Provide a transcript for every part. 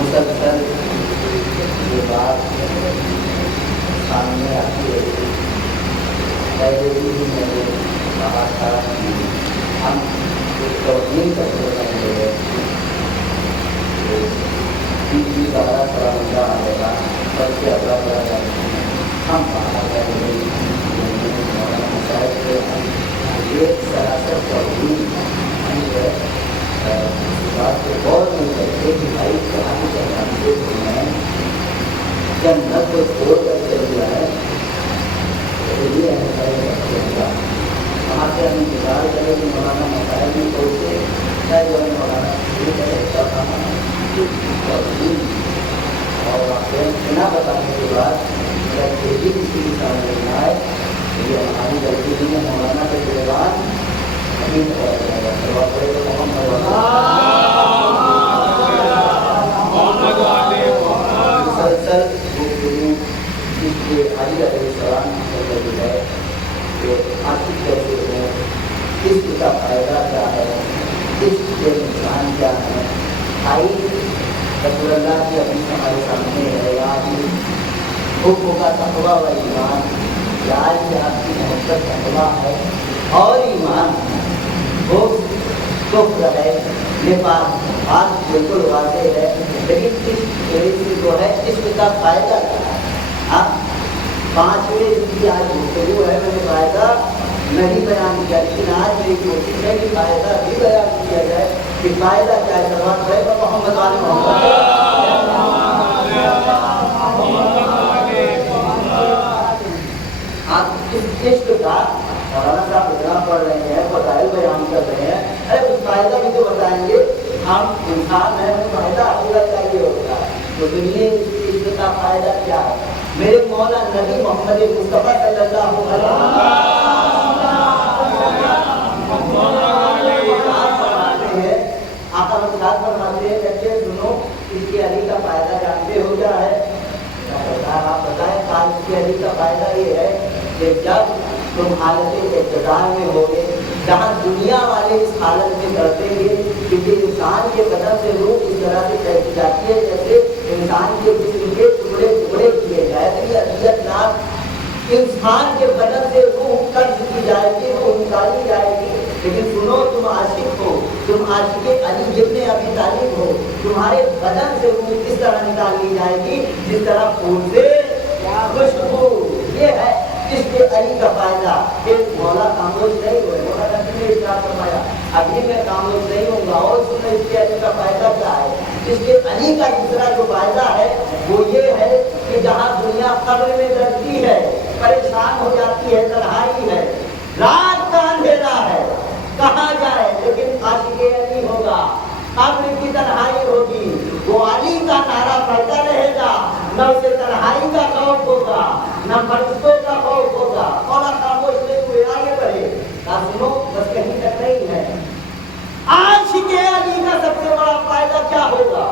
مسلسل یہ بات سامنے آتی ہے. پہلے بھی میں نے کہا تھا کہ ہم توہین کرتے رہیں گے کا بڑا سارا مدعا آئے گا بلکہ اللہ تعالیٰ ہم باہر کریں گے مسائل کے یہ سراسر توہین ہم جو ہے اس بات کو غور نہیں کرتے کہ بھائی کہانی کے راستے میں جنت کو چھوڑ کر چل جائے تو یہ ہوگا. وہاں سے ہم انتظار کریں کہ مولانا مسائل میں پہنچے ہے جو ہے مولانا شروع کرے اور واقعی بنا بتانے کے بعد اگر یہ بھی کسی کی سامنے نہیں آئے تو یہ ہماری غلطی نہیں ہے. مولانا کے دربار نہیں کروا پڑے تو مسلسل جس کے علی علیہ السلام کی ہے کہ عاشق کیسے ہیں, عشق کا فائدہ کیا ہے, عشق کے نقصان کیا ہے. آئی رسول اللہ کی حدیث ہمارے سامنے ہے. حکم کا تقویٰ و ایمان, یاد کہ آپ کی محبت تقویٰ ہے اور ایمان وہ کفر ہے. یہ بات بالکل واضح ہے. لیکن اس جو ہے عشق کا فائدہ کیا ہے. پانچویں کی آج گفتگو ہے, میں نے فائدہ نہیں بیان کیا, لیکن آج میری کوشش ہے کہ فائدہ بھی بیان کیا جائے کہ فائدہ کیا ہے. سروات ہے محمد علی محمد آپ اس عشق کا مولانا صاحب اتنا پڑھ رہے ہیں, فضائل بیان کر رہے ہیں, ارے کچھ فائدہ بھی تو بتائیں گے. ہم انسان ہیں, فائدہ پورا چاہیے ہوتا ہے تو دنیا عشق کا فائدہ کیا ہے. میرے مولا نبی محمد مصطفیٰ صلی اللہ علیہ وسلم آقا مصطفیٰ فرماتے ہیں کہ سنو اس کے علی کا فائدہ جانتے ہو کیا ہے. آپ بتائیں. اس کے علی کا فائدہ یہ ہے کہ جب تم حالت اقتدار میں ہوگے, جہاں دنیا والے اس حالت میں کرتے گے کیونکہ انسان کے بدن سے روح اس طرح سے پھیل جاتی ہے جیسے انسان کے جسم کے ٹکڑے ٹکڑے کیے جائے. اذیت ناک انسان کے بدن سے روح قبض کی جائے گی, روح نکالی جائے گی. لیکن سنو, تم عاشق ہو, تم عاشق علی ابن ابی طالب ہو, تمہارے بدن سے روح کس طرح نکال لی جائے گی جس طرح پھول سے خوشبو. یہ ہے اس کے علی کا فائدہ. ایک مولا خاموش نہیں ہوئے, مولا نبی نے ارشاد فرمایا ابھی میں خاموش نہیں ہوں گا. اور سنو اس کے علی کا فائدہ کیا ہے. اس کے علی کا دوسرا جو فائدہ ہے وہ یہ ہے کہ جہاں دنیا قبر میں ڈرتی ہے, پریشان ہو جاتی ہے, تنہائی ہے, رات کا اندھیرا ہے, کہاں جائے, لیکن عاشق علی ہوگا, قبر کی تنہائی ہوگی, وہ علی کا نعرہ پڑتا رہے گا, نہ اسے تنہائی کا خوف ہوگا, نہ فرشتوں کا خوف ہوگا. مولا خاموش نہیں ہوئے, آگے بڑھے. سنو, بس کہیں تک نہیں ہے. عاشق علی کا سب سے بڑا فائدہ کیا ہوگا.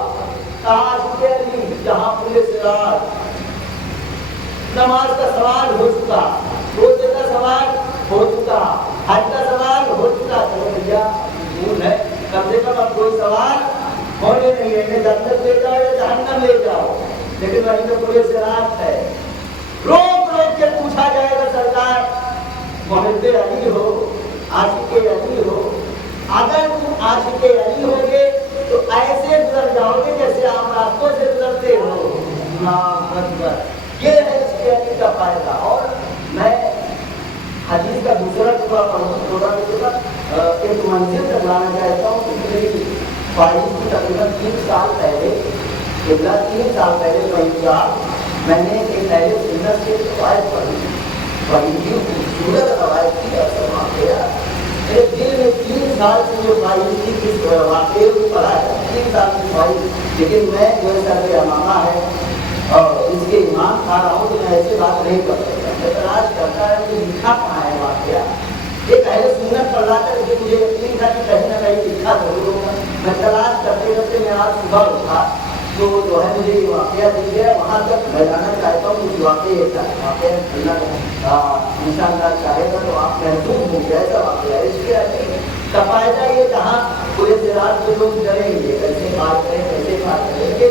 عاشق علی جہاں پورے صراط نماز کا سوال ہو چکا, روزے کا سوال ہو چکا, حج کا سوال ہو چکا, چلو بھیا دور ہے, کم سے کم اب کوئی سوال ہونے نہیں ہے, جنت لے جاؤ یا جہنم لے جاؤ. لیکن وہیں تو پورے صراط ہے. روک روک کے پوچھا جائے گا سرکار محب علی ہو, عاشق علی ہو, اگر تم عاشق علی ہوگے تو ایسے گزر جاؤ گے جیسے عام راستوں سے گزرتے ہو. اللہ اکبر. یہ ہے اس کے علی کا فائدہ. اور میں حدیث کا دوسرا ٹکڑا پڑھوں, ایک منزل تک لانا چاہتا ہوں. میری خواہش کی تقریباً 3 سال پہلے, 3 سال پہلے میں نے ایک اہل سنت سے روایت پڑھی, بڑی خوبصورت روایت تھی. میرے دل میں 3 سال سے جو خواہش تھی اس واقعے کو پڑھا ہے, 3 سال کی خواہش. لیکن میں جو ہے سر امامہ ہے اور اس کے امام کھا رہا ہوں تو میں ایسے بات نہیں کر سکتا. میں تلاش کرتا ہے کہ لکھا کہاں ہے واقعہ. ایک اہل سنت پڑھ رہا تھا کہ مجھے یقین تھا کہ کہیں نہ کہیں لکھا ضرور ہوگا. میں تلاش کرتے کرتے میں آج صبح اٹھا, تو جو ہے مجھے یہ واقعہ دل گیا، وہاں تک میں جانا چاہتا ہوں. اس واقعہ انشاءاللہ چاہے گا تو آپ محسوس ہوں گے ایسا واقعہ. اس کے کا فائدہ یہ جہاں پورے زراعت کے لوگ ڈریں گے کیسے بات کریں کیسے بات کریں گے،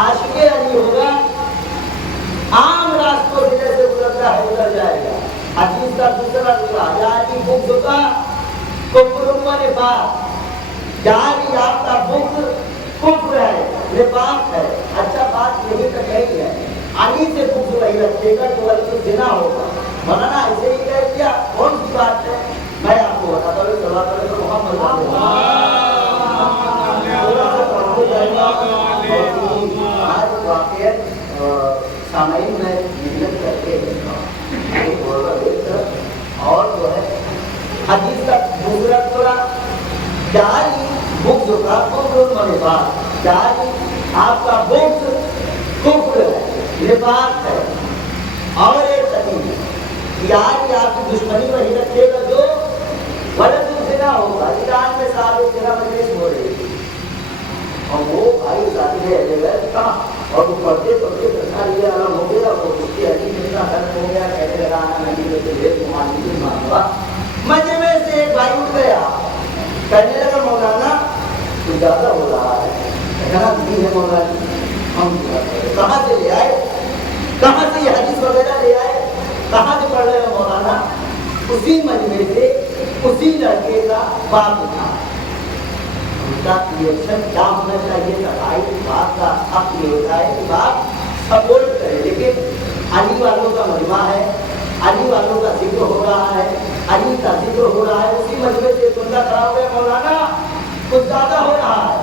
عاشق علی ہوگا عام راستوں سے جیسے گزرتا ہے گزر جائے گا. حدیث کا دوسرا ٹکڑا جاری بغض کا کفر و نفاق، جاری آپ کا بغض کفر ہے نفاق ہے. اچھا بات یہی تو نہیں ہے علی سے بغض نہیں رکھے گا تو غلط زنا ہوگا. مولانا ایسے ہی کہہ دیا کون سی بات ہے؟ میں آپ کو بتاتا ہوں صلی اللہ علیہ وسلم محمد آج واقعہ سامعین میں محنت کر کے اور جو ہے حدیث کا دوسرا ٹکڑا جاری بغض کا کفر و نفاق، جاری آپ کا بغض کفر ہے نفاق ہے. اور ایک حدیث یار آپ کی دشمنی وہی رکھے گا جو ولد الزنا ہوگا. ایران میں صاحب زنا مجلس ہو رہی تھی اور وہ بھائی ذاتی ہے کہاں اور وہ پڑھتے پڑھتے پریشان یہ عالم ہو گیا اور اس کی عجیب اتنا درد ہو گیا کہنے لگا آنا نہیں مانگا. مجمع سے ایک بھائی اٹھ گیا کہنے لگا مولانا تو زیادہ ہو رہا ہے. کہنا نہیں ہے مولانا ہم کہاں سے لے آئے، کہاں سے یہ حدیث وغیرہ لے آئے، کہاں سے پڑھ رہے ہیں مولانا؟ اسی مجمع سے اسی لڑکے کا باپ تھا. ان کا ریئیکشن کیا ہونا چاہیے؟ صفائی بات کا حق یہ ہوتا ہے کہ باپ سپورٹ کرے. لیکن علی والوں کا مجمع ہے، علی والوں کا ذکر ہو رہا ہے، علی کا ذکر ہو رہا ہے. اسی مجمع سے بندہ کھڑا ہو گیا مولانا کچھ زیادہ ہو رہا ہے.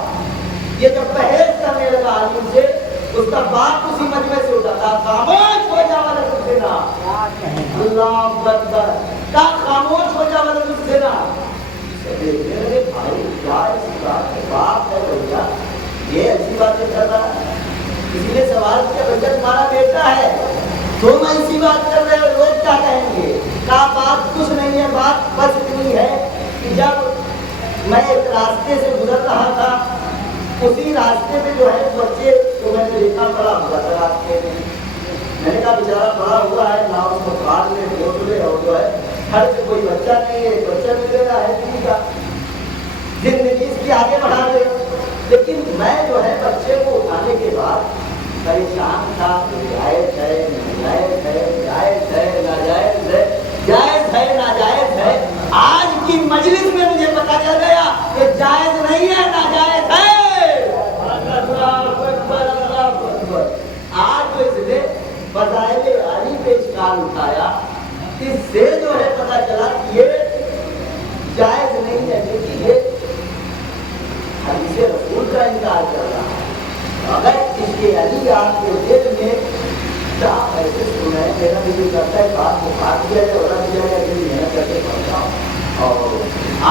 یہ جب پرہیز کرنے لگا علی سے اس کا باپ اسی مجمع سے اٹھا تھا خاموش ہو جا والا تم سے نا اللہ اکبر کا خاموش ہو جا والا تم سے نا. میرے بھائی کیا ایسی بات ہے، باپ ہے بھیا یہ ایسی باتیں کر رہا ہے. کسی نے سوال کیا بھیا تمہارا بیٹا ہے تم ایسی بات کر رہے ہو لوگ کیا کہیں گے؟ کہا بات کچھ نہیں ہے، بات بس اتنی ہے کہ جب میں ایک راستے سے گزر رہا تھا اسی راستے میں جو ہے بچے تو میں نے دیکھا پڑا ہوا تھا راستے میں نے کہا بیچارہ پڑا ہوا ہے نہ اس کو کار میں بوتلے اور جو ہے ہر سے کوئی بچہ نہیں ہے، بچہ مل رہا ہے کسی کا زندگی اس کی آگے بڑھا دے. لیکن میں جو ہے بچے کو اٹھانے کے بعد پریشان تھا کہ جائز ہے ناجائز ہے، جائز ہے ناجائز ہے، جائز ہے ناجائز ہے. آج کی مجلس میں مجھے پتا چل گیا کہ جائز نہیں ہے ناجائز ہے. آج جو اس نے فضائل علی پہ اشکال اٹھایا اس سے جو ہے پتا چلا کہ یہ جائز نہیں ہے کیونکہ یہ حدیث رسول کا انکار کر رہا ہے. اگر اس کے علی آپ کے دل میں کیا ایسے سنا ہے میرا بھی کرتا ہے بات کو کاٹ دیا جائے اور دیا جائے کہ محنت کر کے پڑھتا ہوں اور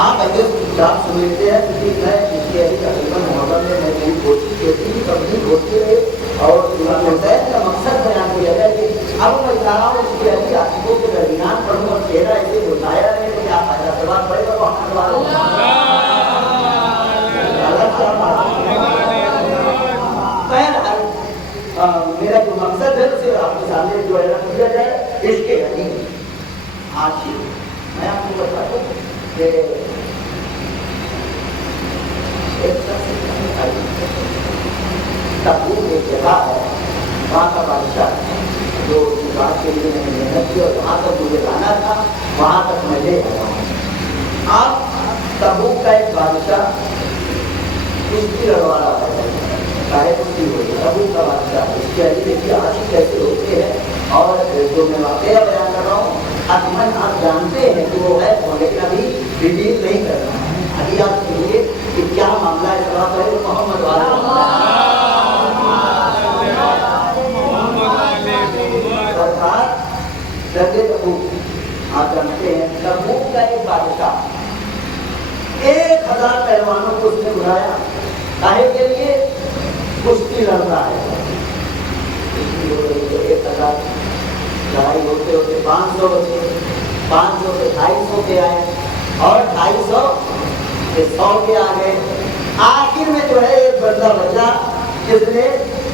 آپ ایسے کتاب سن لیتے ہیں کیونکہ میں اس کے علی تقریباً محبت میں میری کوشش کہتی ہوں تبدیل ہوتی رہے اور حسین کا مقصد بیان کیا جائے کہ اب میں چاہ رہا ہوں اس کے علی عقیدوں کے درمیان پڑھوں اور چہرہ ایسے بتایا رہے کہ کیا فائدہ سوال پڑے گا وہ میرا جو مقصد ہے اسے آپ کے سامنے جو ہے کیا جائے اس کے علی عاشق. میں آپ کو بتاتا ہوں کہ ایک تبوک ایک جگہ ہے وہاں کا بادشاہ جو اس بات کے لیے میں نے محنت کی اور وہاں تک مجھے جانا تھا وہاں تک میں لے آیا ہوں. آپ تبوک کا ایک بادشاہ کشتی لڑوا رہا ہے چاہے کشتی ہو تبوک کا بادشاہ اس کے علی دیکھیے عاشق کیسے ہوتے ہیں. اور جو میں واقعہ بیان کر رہا ہوں حتماً آپ جانتے ہیں کہ وہ ہے لیکن ابھی ریویل نہیں کر رہا ہے. ابھی آپ کہیے کہ کیا معاملہ ہے صلی اللہ علیہ محمد تبوک آپ جانتے ہیں تبوک کا ایک بادشاہ 1000 پہلوانوں کو اس نے بلایا کاہے کے لیے کشتی لڑ رہا ہے. 1000 لڑائی ہوتے ہوتے 500 بچے 500 سے 250 کے آئے اور 250 سے 100 کے آ گئے. آخر میں جو ہے ایک بندہ بچا جس نے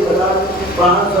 1500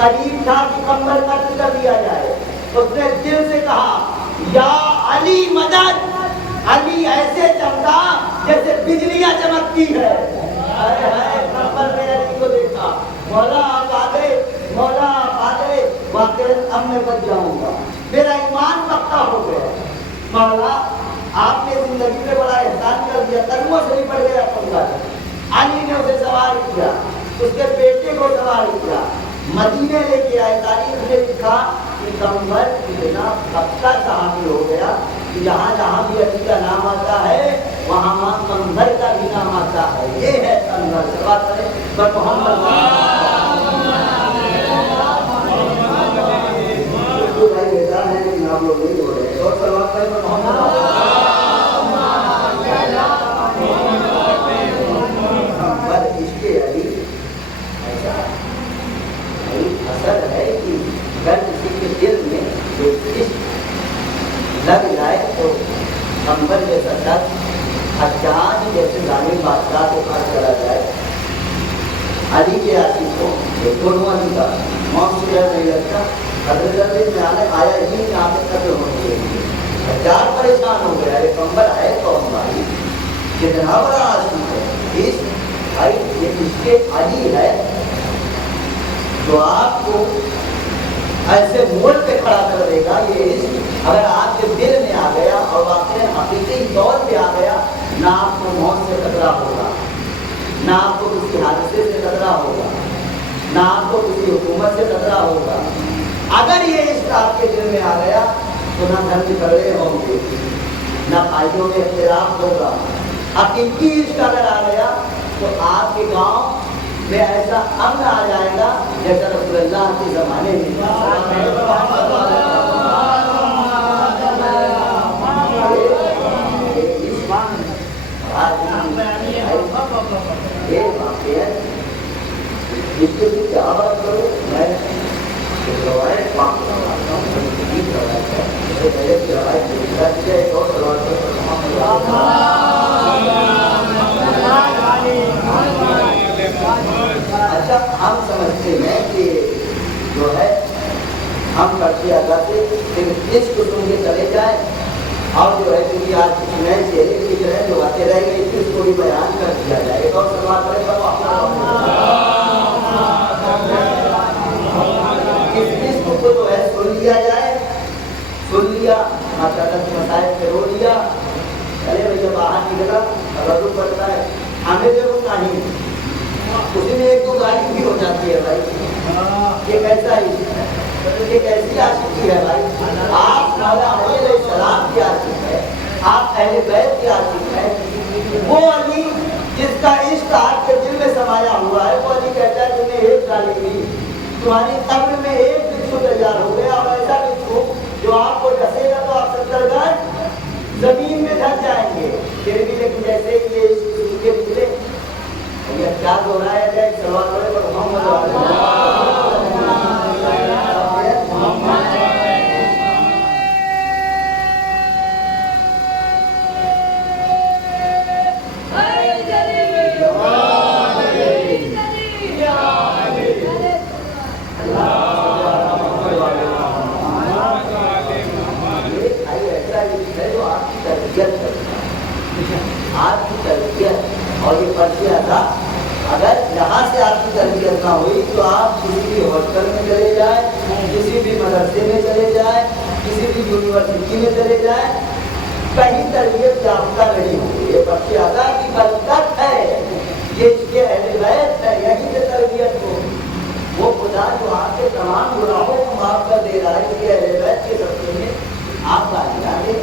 قریب تھا کہ کمبل قتل کر دیا جائے، اس نے دل سے کہا یا علی مدد، علی ایسے چمکا جیسے بجلیاں چمکتی ہے، کمبل میں علی کو دیکھا، مولا آپ آ گئے، مولا آپ آ گئے، واقعی اب میں بچ جاؤں گا، میرا ایمان پکا ہو گیا، مولا آپ نے زندگی میں بڑا احسان کر دیا، تلووں سے بھی پڑ گیا کمبل، علی نے اسے سوار کیا، اس کے بیٹے کو سوار کیا، مدینے لے کے آئے، تاریخ نے لکھا کہ کمبل اتنا پختہ صحابی ہو گیا کہ جہاں جہاں بھی علی کا نام آتا ہے وہاں وہاں کمبل کا بھی نام آتا ہے، یہ ہے کمبل، سوال کریں پر محمد بھائی بیٹا ہے لیکن آپ لوگ نہیں ہو رہے، اور سوال کریں پر محمد اثر ہے کہ اگر کسی کے دل میں کوئی عشق لگ جائے تو کمبل جیسا شخص حجاج جیسے ظالم بادشاہ کو پاس چلا جائے، علی کے عاشقوں دونوں علی کا موت سے ڈر نہیں لگتا، حضرت میں آیا ہی یہاں پہ قتل ہوتی ہے، حجاج پریشان ہو گیا، یہ کمبل ہے کون بھائی، کتنا بڑا عاشق ہے، اس بھائی یہ عشق علی ہے جو آپ کو ایسے مول پہ کھڑا کر دے گا، یہ عشق اگر آپ کے دل میں آ گیا اور واقعی حقیقی طور پہ آ گیا، نہ آپ کو موت سے خطرہ ہوگا، نہ آپ کو کسی حادثے سے خطرہ ہوگا، نہ آپ کو کسی حکومت سے خطرہ ہوگا، اگر یہ عشق آپ کے دل میں آ گیا تو نہ گھر میں جھگڑے ہوں گے، نہ بھائیوں میں اختلاف ہوگا، حقیقی عشق اگر آ گیا تو آپ کے گاؤں میں ایسا امن آ جائے گا جیسا رسول اللہ کے زمانے میں یہ واقعہ جس کو کیا بات کرو، میں روایت اچھا ہم سمجھتے ہیں کہ جو ہے ہم کرتے ادا سے اس کو سن کے چلے جائیں اور جو ہے کیونکہ آج کچھ نئے چہرے کی جو ہے جو باتیں رہ گئی تھی اس کو بھی بیان کر دیا جائے، ایک اور سوال کرے گا اس کو جو ہے سن لیا جائے، سن لیا مسائل پہ رو لیا، چلے بھیا باہر نکلا رجوع کرتا ہے، ہمیں ضرور نہیں، اسی میں ایک دو گاڑی بھی ہو جاتی ہے بھائی، یہ کیسا ہی یہ کیسی عاشقی ہے بھائی، آپ مولا علی علیہ السلام کی عاشق ہے، آپ اہل بیت کی عاشق ہے، وہ علی جس کا عشق آپ کے دل میں سمایا ہوا ہے، وہ علی کہتا ہے تمہیں ایک ڈالے گی، تمہاری قبر میں ایک بچھو تیار ہو گیا، اور ایسا بچھو جو آپ کو ڈسے گا تو آپ 70 گز زمین میں دھس جائیں گے، پھر بھی لیکن جیسے ہی یہ عشق کے نکلے کیا دوہرایا جائے، سوال کرے پر محمد آپ کی تربیت اور یہ پرچہ تھا، اگر یہاں سے آپ کی تربیت نہ ہوئی تو آپ کسی بھی ہاسٹل میں چلے جائیں، کسی بھی مدرسے میں چلے جائیں، کسی بھی یونیورسٹی میں چلے جائیں، کہیں تربیت یافتہ نہیں ہوگی، یہ پرچہ کی برکت ہے، یہ اس کے اہل بیت ہے، یہیں سے تربیت ہو، وہ خدا جو آپ کے تمام گناہوں کو معاف کر دے رہا ہے، اس کے اہل بیت کے سبقے میں آپ گالیاں دیں،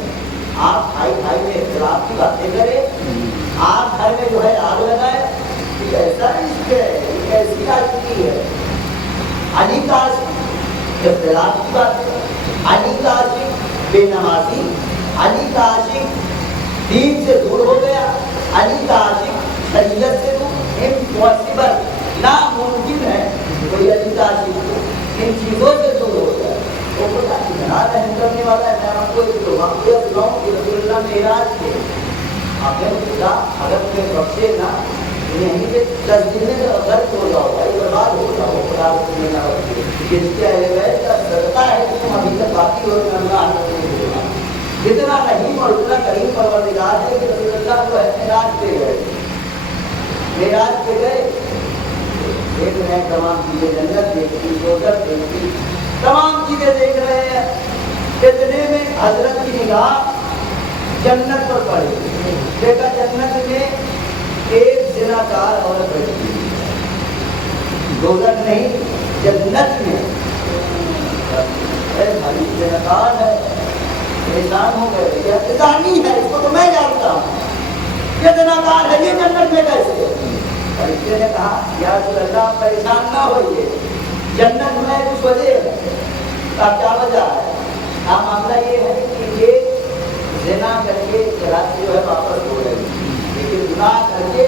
آپ بھائی بھائی میں اختلاف کی باتیں کریں، آپ گھر میں جو ہے آگ لگائیں، یہ ایسا عشق ہے، یہ ایسی عاشقی ہے، علی کا عاشق اختلاف کی باتیں، علی کا عاشق بے نمازی، علی کا عاشق دین سے دور ہو گیا، علی کا عاشق شریعت سے دور، امپاسبل ناممکن ہے کوئی علی کا عاشق ان چیزوں سے دور ہو گیا، وہ خدا کی بنا رحم کرنے والا ہے۔ میں آپ کو ایک واقعہ سناؤں کہ رسول اللہ معراج کے آپ نے خدا اگر تمہیں بخشے نا یہیں سے 10 دن میں غرق ہو جاؤ بھائی، برباد ہو جاؤ، خدا رکھنے نہ رکھے. جس کے اہل بیت کا صدقہ ہے کہ تم ابھی تک باقی ہو، اللہ نہیں ہوگا. اتنا رحیم اور اتنا کریم پروردگار ہے کہ رسول اللہ جو ہے معراج پہ گئے، معراج پہ گئے، دیکھ رہے ہیں تمام چیزیں، جنت دیکھتی، دوزخ دیکھتی، تمام چیزیں دیکھ رہے ہیں. اتنے میں حضرت کی نگاہ جنت پر پڑی. دیکھا جنت میں ایک زناکار عورت بیٹھی، دوزخ نہیں جنت میں. بھائی زناکار ہے، پریشان ہو گئے، یہ اتانی ہے، اس کو تو میں جانتا ہوں، یہ زناکار ہے، یہ جنت میں کیسے؟ فرشتے نے کہا یا رسول اللہ پریشان نہ ہوئیے، جنت میں کچھ وجہ ہے. آپ کیا وجہ ہے؟ آپ معاملہ یہ ہے کہ یہ زنا کر کے ذرا جو ہے واپس ہو رہی، لیکن گناہ کر کے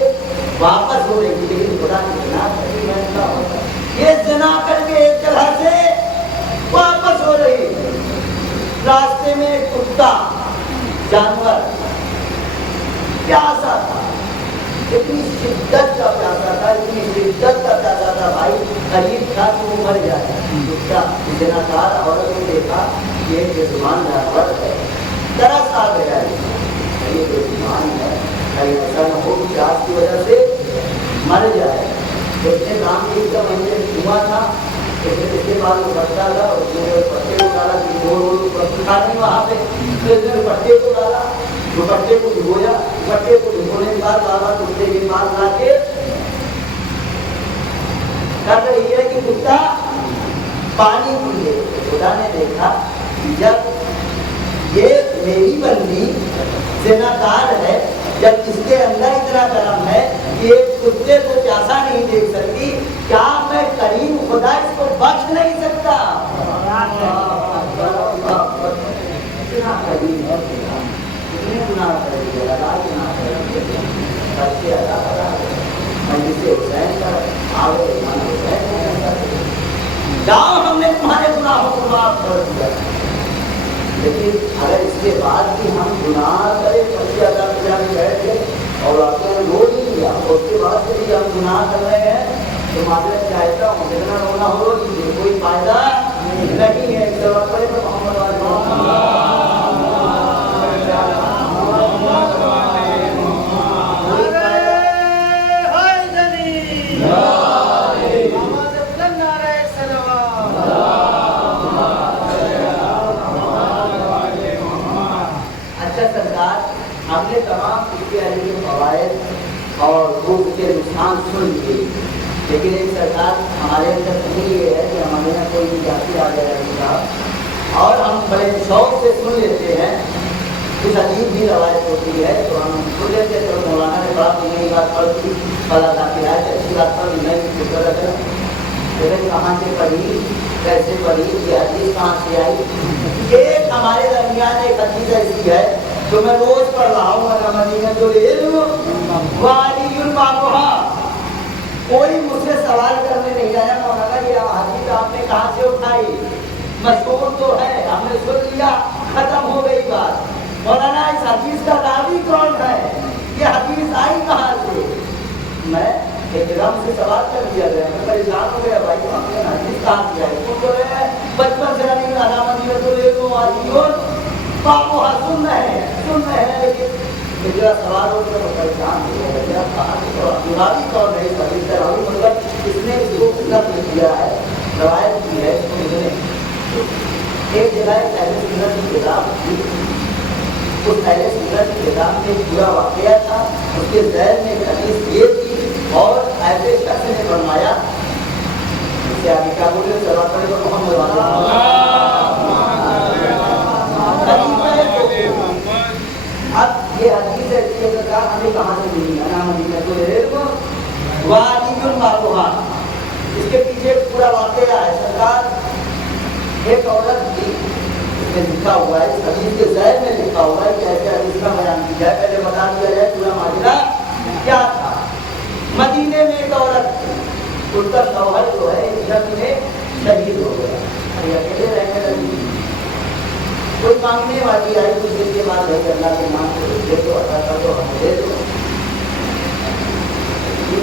واپس ہو رہی، لیکن خدا کی گناہ کر کے میں نہ ہوتا. یہ زنا کر کے ایک جگہ سے واپس ہو رہی، راستے میں کتا جانور پیاسا تھا، اتنی شدت کا پیاسا تھا، اتنی شدت کا پیاسا تھا بھائی، قریب تھا کہ وہ مر جائے. کتا زناکار عورت نے دیکھا یہ بےزبان جانور ہے، ترس آ گیا، یہ بےزبان ہے، کہیں ایسا نہ ہو کہ پیاس کی وجہ سے مر جائے. اس نے کام کی ایک مہینے دھواں تھا، اس کے بعد وہ بچہ تھا، اس نے پٹے کو ڈالا کھانے وہاں پہ، اس نے پٹے کو ڈالا، دوپٹے کو دھویا، دوپٹے کو دھونے کے بعد بابا کتے کے پاس لا کے کر رہی ہے کہ کتا پانی پیے. خدا نے دیکھا جب یہ میری بندی زناکار ہے، جب اس کے اندر اتنا کرم ہے کہ ایک کتے کو پیاسا نہیں دیکھ سکتی، کیا میں کریم خدا اس کو بخش نہیں سکتا؟ اتنا کریم ہے خدا، اتنے گناہ کر دیا، اللہ گناہ کر دیا، بچے اللہ کرا مجلس حسین کا آگے امام حسین نے جاؤ ہم نے تمہارے گناہوں کو معاف کر دیا. لیکن اگر اس کے بعد بھی ہم گناہ کریں، بچے اللہ کے جانے بیٹھ گئے اور آپ نے رو نہیں لیا، اور اس کے بعد سے بھی ہم گناہ کر رہے ہیں، تو معذرت چاہتا ہوں جتنا رونا ہو رو لیجیے، کوئی فائدہ نہیں ہے. اس جواب پر محمد ہم نے تمام اس کے علی کے فوائد اور روح کے نقصان سن لیے، لیکن ایک سرکار ہمارے اندر نہیں یہ ہے کہ ہمارے یہاں کوئی بھی جاتی آ جائے گا اور ہم بڑے شوق سے سن لیتے ہیں. کچھ عجیب بھی روایت ہوتی ہے تو ہم سن لیتے ہیں. تو مولانا نے کہا کہ یہ بات پڑھی فلاں ذاتی آئے اچھی بات پر نہیں فکر رکھنا، لیکن کہاں سے پڑھی، کیسے پڑھی، یہ حدیث کہاں سے آئی. ایک ہمارے درمیان ایک حدیث ایسی ہے جو میں روز پڑھ رہا ہوں، کوئی مجھ سے سوال کرنے نہیں آیا مولانا یہ حدیث آپ نے کہاں سے اٹھائی، مشہور تو ہے، ہم نے سن لیا، ختم ہو گئی بات. مولانا اس حدیث کا راوی کون ہے، یہ حدیث آئی کہاں سے؟ میں ایک دم سے سوال کر دیا گیا، میں پریشان ہو گیا بھائی ہم نے حدیث کہاں سے آئی. تم بول رہے ہیں بچپن سے نہیں علامت سن رہے ہیں لیکن میرا سوال ہو گیا، پریشان ہو گیا راوی کون ہے اس حدیث کا راوی، مطلب اس نے اس کو نقل کیا ہے، روایت کی ہے. ایک جگہ پہلے سنت کی کتاب تھی، اس پہلے سنت کی کتاب میں پورا واقعہ تھا، اس کے ذہن میں ایک حدیث یہ تھی اور ایسے شخص نے فرمایا، اس سے آگے کیا بولے سوال پڑے گا محمد اب یہ حدیث ایسی ہے کہ ہمیں کہاں سے ملی ہے مدینہ کو لے لو وادی المعروہ. اس کے پیچھے پورا واقعہ ہے. سرکار ایک عورت تھی، اس میں لکھا ہوا ہے، اس حدیث کے ذہن میں لکھا ہوا ہے کہ ایسے حدیث کا بیان کیا جائے. پہلے بتا دیا جائے پورا ماجرا کیا تھا. مدینے میں ایک عورت تھی، اس کا شوہر جو ہے جنگ میں شہید ہو گیا، اکیلے رہنے لگی. کوئی مانگنے والی آئی کچھ دن کے بعد بھائی اللہ کے نام کو دے دو، اللہ کا تو ہم دے دو.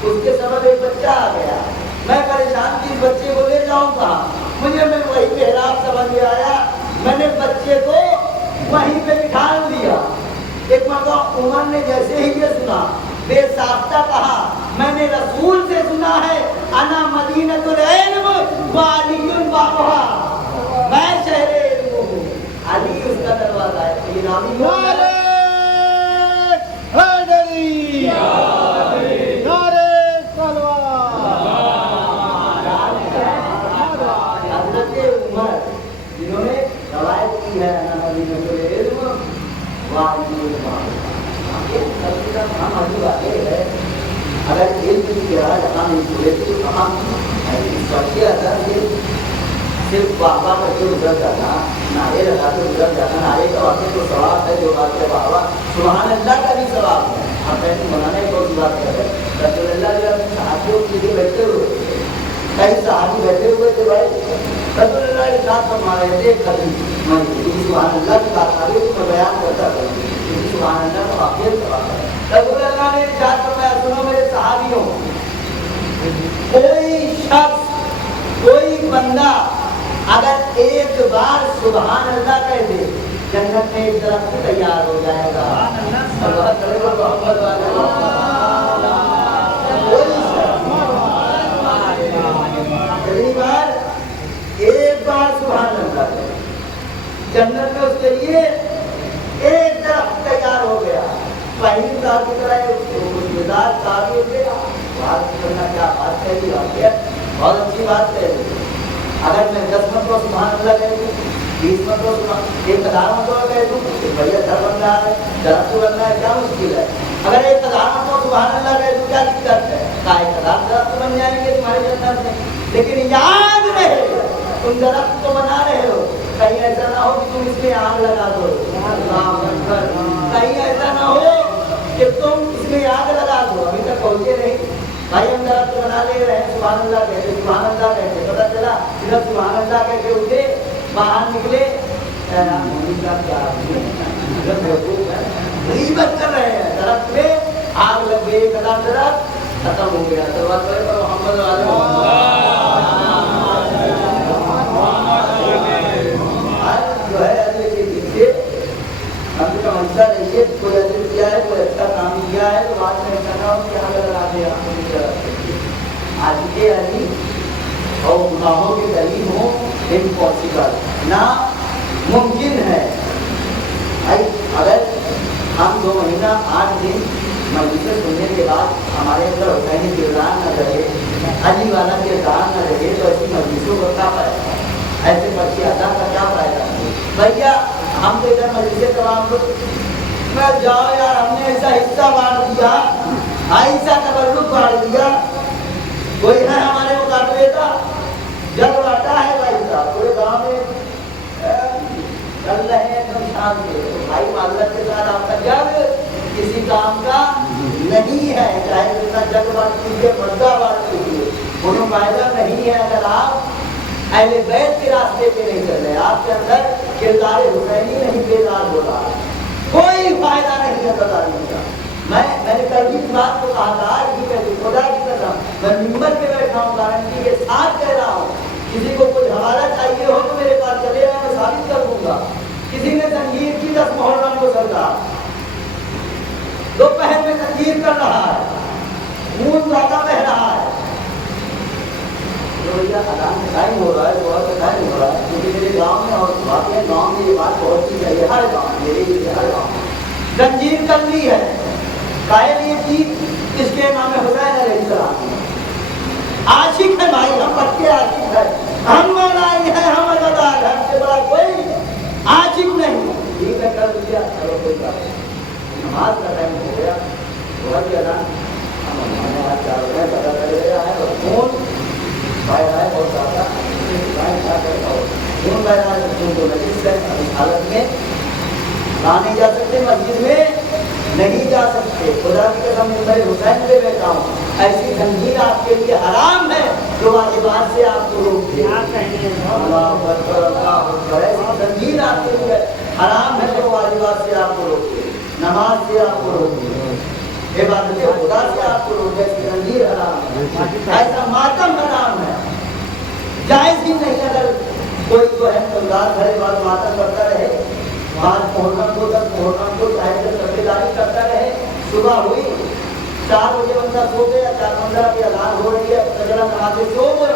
اس کے سبب ایک بچہ آ گیا، میں پریشان تھی اس بچے کو لے جاؤں کہاں، مجھے میں وہی محراب سمجھ میں آیا، میں نے بچے کو وہیں پہ بٹھا دیا۔ ایک مرتبہ عمر نے جیسے ہی یہ سنا بے ساختہ کہا میں نے رسول سے سنا ہے انا مدینۃ العلم وعلی بابھا، میں شہر علم ہوں، علی اس کا دروازہ ہے۔ یہ نامی نعرہ حیدری، نعرہ تلوار۔ حضرت عمر جنہوں نے روایت کی ہے انا مدینۃ العلم وعلی بابھا، ہم عجیب آگے ہے اگر علم کی گرا جہاں نہیں چھوڑے تو کہاں بچے اگر یہ صرف بابا کر کے گزر جانا، نعرے لگا کے گزر جانا، نعرے کا واقع تو ثواب ہے، جو بات ہے بابا سبحان اللہ کا بھی ثواب ہے۔ ہم پہلے بنانے کی بہت بات کر رہے ہیں، رسول اللہ کے صحابیوں کے لیے بیٹھے ہوئے کئی صحابی بیٹھے ہوئے تھے بھائی، رسول اللہ کے ساتھ فرما رہے تھے کبھی میں سبحان اللہ کی بات آ رہی تو میں بیان کرتا تھا سبحان اللہ کا واقعہ ثواب ہے۔ رسول اللہ نے ارشاد فرمایا سنو میرے صحابیوں، کوئی شخص کوئی بندہ اگر ایک بار سبحان اللہ کہہ دے جنت میں ایک درخت تیار ہو جائے گا۔ پہلی بار ایک بار سبحان اللہ کہے جنت میں اس کے لیے ایک درخت تیار ہو گیا۔ پہلی بار کی طرح مزاج کافی ہو گیا، بات کرنا کیا بات کہی بات ہے، بہت اچھی بات ہے۔ اگر میں 10 مرتبہ سبحان اللہ کہہ دوں، 20 مرتبہ 1000 مرتبہ کہہ دوں تو بھیا گھر بن رہا ہے، درخت بن رہا ہے، کیا مشکل ہے؟ اگر 1000 مرتبہ سبحان اللہ کہہ دوں کیا دقت ہے؟ 1000 درخت بن جائیں گے تمہارے جنت میں۔ لیکن یاد رہے تم درخت کو بنا رہے ہو، کہیں ایسا نہ ہو کہ تم اس میں آگ لگا دو، کہیں ایسا نہ ہو کہ تم اس میں آگ لگا دو۔ ابھی تک پہنچے نہیں بھائی، ہم درخت بنا لے رہے ہیں، سبحان اللہ کہتے سبحان اللہ کہتے، پتا چلا صرف سبحان اللہ کہہ کے اٹھے باہر نکلے غیبت کر رہے ہیں، درخت میں آگ لگ گئی، درخت ختم ہو گیا۔ محمد جو ہے ہم کا منشا نہیں ہے، کوئی عدل کیا ہے، کوئی اچھا کام کیا ہے تو بعد میں ایسا نہ ہو کہ ہمیں لگا دے آج کے علی اور گناہوں کے قریب ہوں، امپاسبل نہ ممکن ہے۔ اگر ہم 2 مہینہ 8 دن مجلسیں سننے کے بعد ہمارے اندر حسینی کردار نہ رہے، علی والا کردار نہ رہے تو ایسی مجلسوں کا کیا فائدہ، ایسے پرچی ادا کا کیا فائدہ؟ بھیا ہم تو ادھر مجلسیں تمام میں جاؤ یار، ہم نے ایسا حصہ بانٹ دیا، ایسا تبرک بانٹ دیا، کوئی ہے ہمارے مقابلے کا؟ جگ باٹا ہے بھائی صاحب، پورے گاؤں میں چل رہے ہیں ایک دم شان سے، بھائی معذرت کے ساتھ آپ کا جگ کسی کام کا نہیں ہے، چاہے جتنا جگ بانٹ کیجیے، مردہ بانٹ کیجیے، کوئی فائدہ نہیں ہے اگر آپ اہل بیت کے راستے پہ نہیں چل رہے، آپ کے اندر کردار حسینی نہیں بیدار ہو رہا، کوئی فائدہ نہیں ہے بتانے کا۔ میں نے کبھی اس بات کو کہا تھا کہ خدا کی قسم میں ممبر پہ بیٹھا ہوں، گارنٹی کے ساتھ کہہ رہا ہوں، کسی کو کوئی حوالہ چاہیے ہو تو میرے پاس چلے گا، میں ثابت کر دوں گا۔ کسی نے زنجیر کی 10 محرم کو سرکار دوپہر میں زنجیر کر رہا ہے، خون زیادہ بہ رہا ہے، اذان کا ٹائم ہو رہا ہے، دعا کا ٹائم ہو رہا ہے، کیونکہ میرے گاؤں میں اور واقعی گاؤں میں یہ بات بہت چیز ہے، ہر گاؤں میرے لیے ہر گاؤں زنجیر کر لی ہے، قائل یہ چیز اس کے نام حسین علیہ السلام عاشق ہے بھائی، ہم پکے عاشق ہے، ہم مولائی ہیں، ہم عزادار ہیں، ہم سے بڑا کوئی عاشق نہیں۔ ٹھیک ہے کر دیا، چلو کوئی بات نہیں، نماز کا ٹائم ہو گیا، بہت زیادہ ہم آج 4 بجے پتا کر رہا ہے اور فون بھائی ہے بہت زیادہ کیا کرتا ہو، فون بھائی رہا کو نجیز ہے، اس حالت میں نہ نہیں جا سکتے، مسجد میں نہیں جا سکتے، خدا کی قسم میں حسین پہ بیٹھا ہوں، ایسی زنجیر آپ کے لیے حرام ہے جو واجبات سے آپ کو روک دے، اللہ اکبر اللہ اکبر، ایسی زنجیر آپ کے لیے حرام ہے جو واجبات سے آپ کو روک دے، نماز سے آپ کو روک دے۔ عبادت خدا سے آپ کو روکے زنجیر حرام ہے، ایسا ماتم کا نام ہے، جائز ہی نہیں۔ اگر کوئی جو ہے کردار بھرے بعد ماتم کرتا رہے، بعد محرم کو تک محرم کو چاہے تبے داری کرتا رہے، صبح ہوئی 4 بجے بندہ سو گیا، 4:15 کی اذان ہو رہی ہے، فجر نماز صبح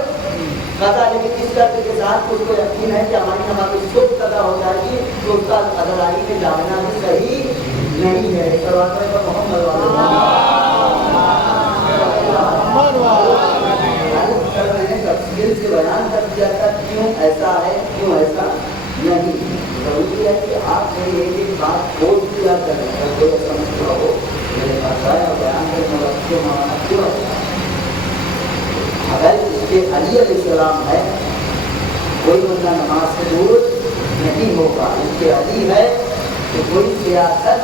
قضا، لیکن اس شرط کے ساتھ اس کو یقین ہے کہ ہماری نماز صبح قضا ہو جائے گی، تو اس کا ادائی میں جانا بھی صحیح نہیں ہے۔ کل میں نے تفصیل سے بیان کر دیا تھا کیوں ایسا ہے، کیوں ایسا نہیں۔ ضروری ہے کہ آپ میری ایک بات بول دیا کریں، اگر کوئی ایسا مسئلہ ہو میرے پاس آئے اور بیان کرنے والا کیوں مانا کیوں ایسا۔ اگر اس کے علی علیہ السلام ہے، کوئی بندہ نماز سے دور نہیں ہوگا، اس کے علی ہے تو کوئی سیاست،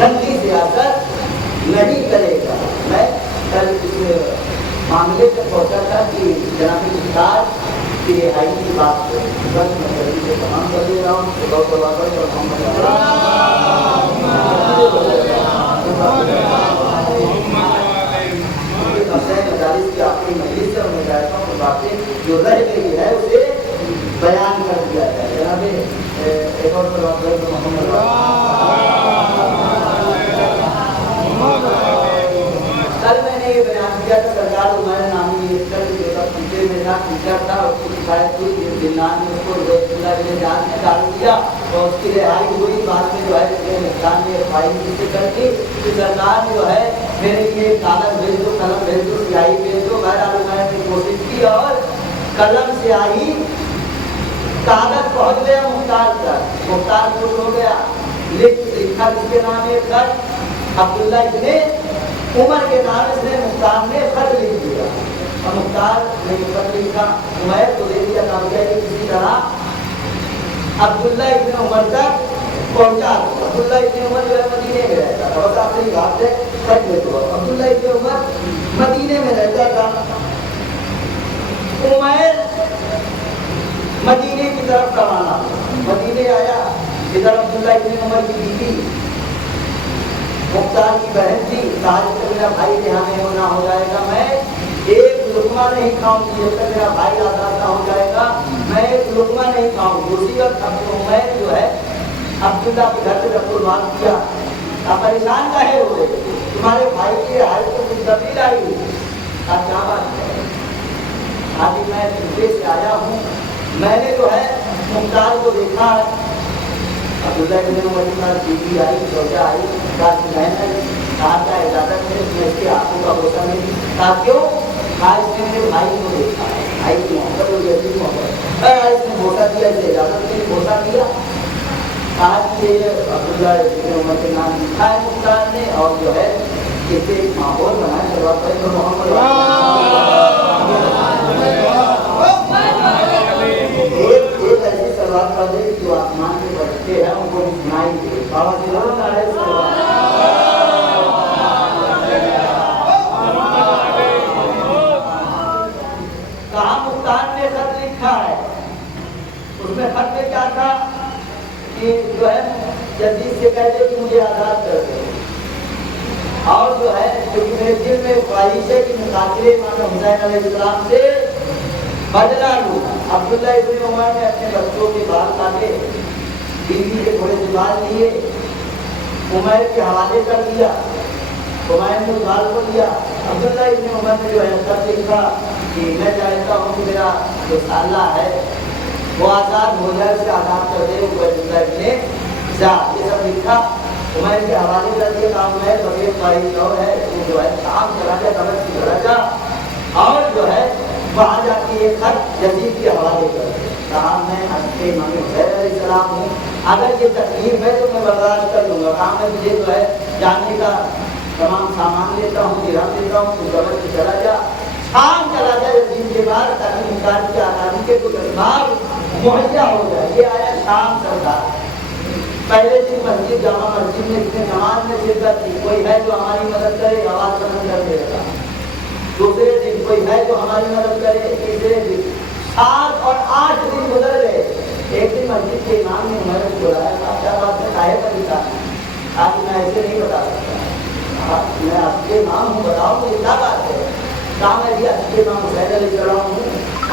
گندی سیاست نہیں کرے گا۔ میں کل اس معاملے پہ پہنچا تھا کہ جناب مختار کی رہائی کی بات کو بس میں جلدی سے تمام کر دے رہا ہوں۔ مدارس کی آخری مجلس سے میں چاہتا ہوں کہ باتیں جو رہ گئی ہے اسے بیان کر دیا جائے۔ جناب ایک اور کل میں نے یہ بیان کیا تھا، سرکار عمر نامی پوچھے میرا ٹیچر تھا، اس کی شکایت ہوئی، زندان میں اس کو جان میں ڈال دیا اور اس کی رہائی ہوئی۔ بعد میں جو ہے ہندوستان نے فائل سے کر دی کہ سرکار جو ہے میرے لیے کاغذ بھیج دو، قلم بھیج دو، سیاہی بھیج دو۔ بہرحال میں نے کوشش کی اور قلم سیاہی کاغذ پہنچ گیا مختار تک، مختار خوش ہو گیا، لکھا جس کے نام ہے خط عبداللہ ابن عمر کے نام سے مختار نے خط لکھ دیا، اور مختار نے خط لکھا عمر کو دے دیا، کام کیا کہ کسی طرح عبداللہ ابن عمر تک پہنچا۔ عبداللہ ابن عمر جو ہے مدینے میں رہتا تھا، بس آپ سے بات ہے خط لے دو۔ عبداللہ ابن عمر مدینے میں رہتا تھا، عمر مدینے کی طرف روانہ، مدینے آیا، ادھر عبداللہ ابن عمر کی بیوی مختار کی بہن تھی، کہا کہ میرا بھائی یہاں نہیں ہونا ہو جائے گا، میں ایک لقمہ نہیں کھاؤں گی جب تک میرا بھائی آزاد نہ ہو جائے گا، میں ایک لقمہ نہیں کھاؤں گی۔ اسی وقت عمر جو ہے عبداللہ کے گھر سے قربان کیا، آپ پریشان کاہے ہوئے، تمہارے بھائی کی رہائی کو کچھ تبدیل آئی ہوئی، آپ کیا بات ہے؟ آج میں دوسرے سے آیا ہوں، میں نے جو ہے مختار کو دیکھا، عبداللہ ابن عمر کے پاس بیوی آئی، زوجہ آئی، کہا کہ کہا کیا اجازت ہے میں اس کے آنکھوں کا بوسہ نہیں، کہا کیوں؟ کہا اس نے میرے بھائی کو دیکھا ہے، بھائی کی محبت ہو گئی، محبت اس نے بوسہ دیا، اسے اجازت نہیں، بوسہ دیا۔ کہا کہ یہ عبداللہ ابن عمر کے نام لکھا ہے مختار نے، اور جو ہے اس سے ایک ماحول بنایا، سلوات پڑھیں تو محمد ایک ایسی سلوات پڑھ دے جو آسمان کے فرشتے ہیں ان کو سنائی دے، بابا ضرور نہ ہے سلوات۔ کہاں مختار نے خط لکھا ہے، اس میں خط میں کیا تھا کہ جو ہے جدید سے کہتے کہ مجھے آزاد کر دے، اور جو ہے کیونکہ میرے دل میں خواہش ہے کہ مقاتل امام حسین علیہ السلام سے بدلا لوں۔ عبداللہ ابن عمر نے اپنے بچوں کے بال کاٹے، بیوی کے تھوڑے سے بال لیے، عمر کے حوالے کر دیا، عمر نے بال کو لیا۔ عبداللہ ابن عمر نے جو ہے خط لکھا کہ میں چاہتا ہوں کہ میرا جو سالہ ہے وہ آزاد ہو جائے، اسے آزاد کر دے، عبداللہ ابن زیاد، یہ سب لکھا، عمر کے حوالے کر دیا۔ کام ہے بغیر خواہش اور ہے جو ہے کام چلا جائے، سمجھ کی چلا جا، اور جو ہے وہاں جا کے یہ خط یزید کے حوالے کر کہا میں حضرت امام حسین علیہ السلام ہوں، اگر یہ تکلیف ہے تو میں برداشت کر لوں گا، کہا میں مجھے جو ہے جانے کا تمام سامان لیتا ہوں، درہم دیتا ہوں، تو سمجھ کے چلا جا، شام چلا جائے یزید کے بعد، تاکہ مختار کی آزادی کے کچھ اسباب مہیا ہو جائے۔ یہ آیا شام سردار۔ پہلے دن مسجد جامع مسجد میں اس نے نماز میں شرکت کی، کوئی ہے جو ہماری مدد کرے، آواز بلند کر دے گا۔ دوسرے دن کوئی ہے جو ہماری مدد کرے، تیسرے دن 7 اور 8 دن گزر گئے۔ ایک دن مسجد کے امام نے عمر کو بلایا، آپ کیا بات ہے، کاہے پر لکھا؟ آج میں ایسے نہیں بتا سکتا،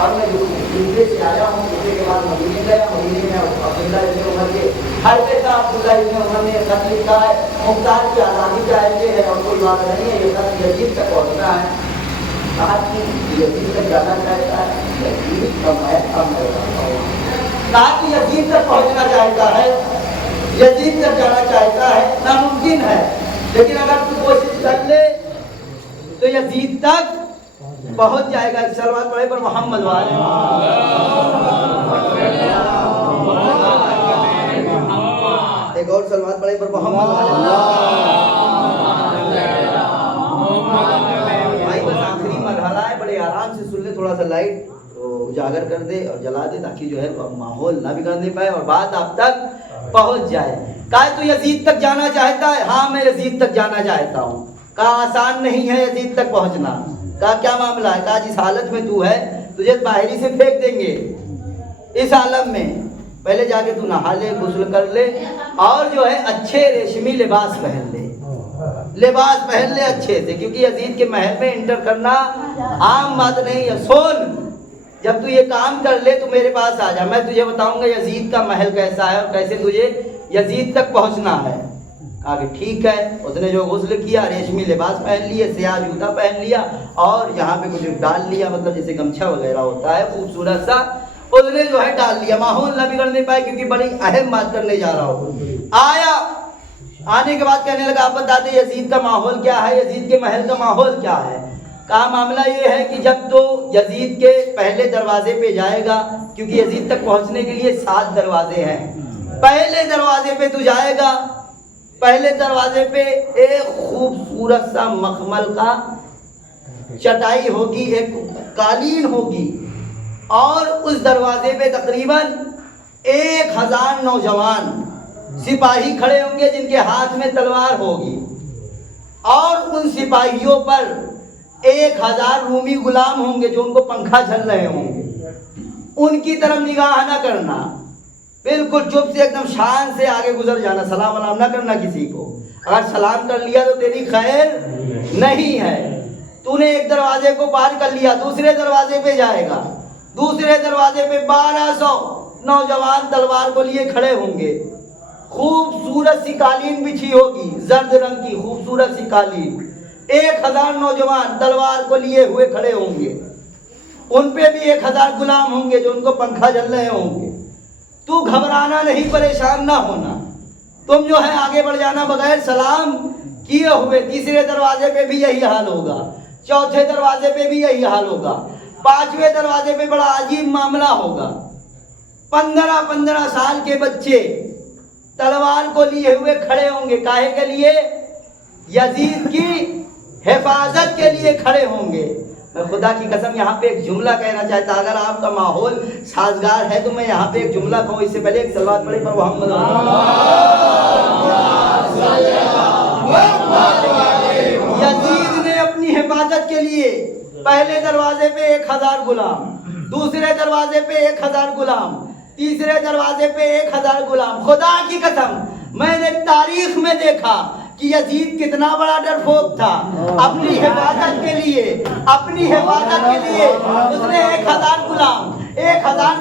اور میں کوفے سے آیا ہوں، کوفے کے بعد مدینے گیا، مدینے میں عبداللہ ابن عمر کے ہر بیٹا عبداللہ ابن عمر نے خط لکھا ہے، مختار کی آزادی چاہتے ہیں اور کوئی بات نہیں ہے، یہ خط یزید تک پہنچنا ہے. کہا کہ یزید تک جانا چاہتا ہے، یزید کا میں اب میں بتاتا ہوں. کہا کہ یزید تک پہنچنا چاہتا ہے، یزید تک جانا چاہتا ہے، ناممکن ہے، لیکن اگر تو کوشش کر لے تو یزید تک پہنچ جائے گا. صلوات پڑھے پر محمد والے. ایک اور صلوات پڑھے پر محمد والے. بھائی بس آخری مرحلہ ہے، بڑے آرام سے سن لے، تھوڑا سا لائٹ اجاگر کر دے اور جلا دے تاکہ جو ہے ماحول نہ بگڑنے پائے اور بات آپ تک پہنچ جائے. کہا تو یزید تک جانا چاہتا ہے؟ ہاں میں یزید تک جانا چاہتا ہوں. کہا آسان نہیں ہے یزید تک پہنچنا. کہا کیا معاملہ ہے؟ کہا جس حالت میں تو ہے تجھے باہری سے پھینک دیں گے، اس عالم میں پہلے جا کے تو نہا لے، غسل کر لے اور جو ہے اچھے ریشمی لباس پہن لے، لباس پہن لے اچھے سے، کیونکہ یزید کے محل میں انٹر کرنا عام بات نہیں ہے. سن، جب تو یہ کام کر لے تو میرے پاس آ جا، میں تجھے بتاؤں گا یزید کا محل کیسا ہے اور کیسے تجھے یزید تک پہنچنا ہے. کہا کہ ٹھیک ہے. اس نے جو غسل کیا، ریشمی لباس پہن لیے، سیاہ جوتا پہن لیا اور یہاں پہ کچھ ڈال لیا، مطلب جیسے گمچھا وغیرہ ہوتا ہے خوبصورت سا، اس نے جو ہے ڈال لیا، ماحول نہ بگڑنے پائے کیونکہ بڑی اہم بات کرنے جا رہا ہوں. آیا، آنے کے بعد کہنے لگا آپ بتا دیں یزید کا ماحول کیا ہے، یزید کے محل کا ماحول کیا ہے. کہا معاملہ یہ ہے کہ جب تو یزید کے پہلے دروازے پہ جائے گا، کیونکہ یزید تک پہنچنے کے لیے 7 دروازے ہیں، پہلے دروازے پہ تو جائے گا، پہلے دروازے پہ ایک خوبصورت سا مخمل کا چٹائی ہوگی، ایک قالین ہوگی اور اس دروازے پہ تقریباً 1000 نوجوان سپاہی کھڑے ہوں گے جن کے ہاتھ میں تلوار ہوگی، اور ان سپاہیوں پر 1000 رومی غلام ہوں گے جو ان کو پنکھا جھل رہے ہوں گے. ان کی طرف نگاہ نہ کرنا، بالکل چپ سے ایک دم شان سے آگے گزر جانا، سلام علام نہ کرنا کسی کو. اگر سلام کر لیا تو تیری خیر نہیں ہے. تو نے ایک دروازے کو پار کر لیا، دوسرے دروازے پہ جائے گا، دوسرے دروازے پہ 1200 نوجوان تلوار کو لیے کھڑے ہوں گے. خوبصورت سی قالین بچھی ہوگی، زرد رنگ کی خوبصورت سی قالین، 1000 نوجوان تلوار کو لیے ہوئے کھڑے ہوں گے. ان پہ بھی 1000 غلام ہوں گے جو ان کو پنکھا جل رہے ہوں گے. تو گھبرانا نہیں، پریشان نہ ہونا، تم جو ہے آگے بڑھ جانا بغیر سلام کیے ہوئے. تیسرے دروازے پہ بھی یہی حال ہوگا، چوتھے دروازے پہ بھی یہی حال ہوگا، 5ویں دروازے پہ بڑا عجیب معاملہ ہوگا. 15 سال کے بچے تلوار کو لیے ہوئے کھڑے ہوں گے، کاہے کے لیے؟ یزید کی حفاظت کے لیے کھڑے ہوں گے. میں خدا کی قسم یہاں پہ ایک جملہ کہنا چاہتا، اگر آپ کا ماحول سازگار ہے تو میں یہاں پہ ایک جملہ کہوں. اس سے پہلے ایک صلوات پڑھیں پر محمد. یزید نے اپنی حفاظت کے لیے پہلے دروازے پہ 1000 غلام، دوسرے دروازے پہ 1000 غلام، تیسرے دروازے پہ 1000 غلام. خدا کی قسم میں نے تاریخ میں دیکھا کہ یزید کتنا بڑا ڈرپوک تھا. اپنی حفاظت کے لیے، اپنی حفاظت کے لیے اس نے 1000 غلام، 1000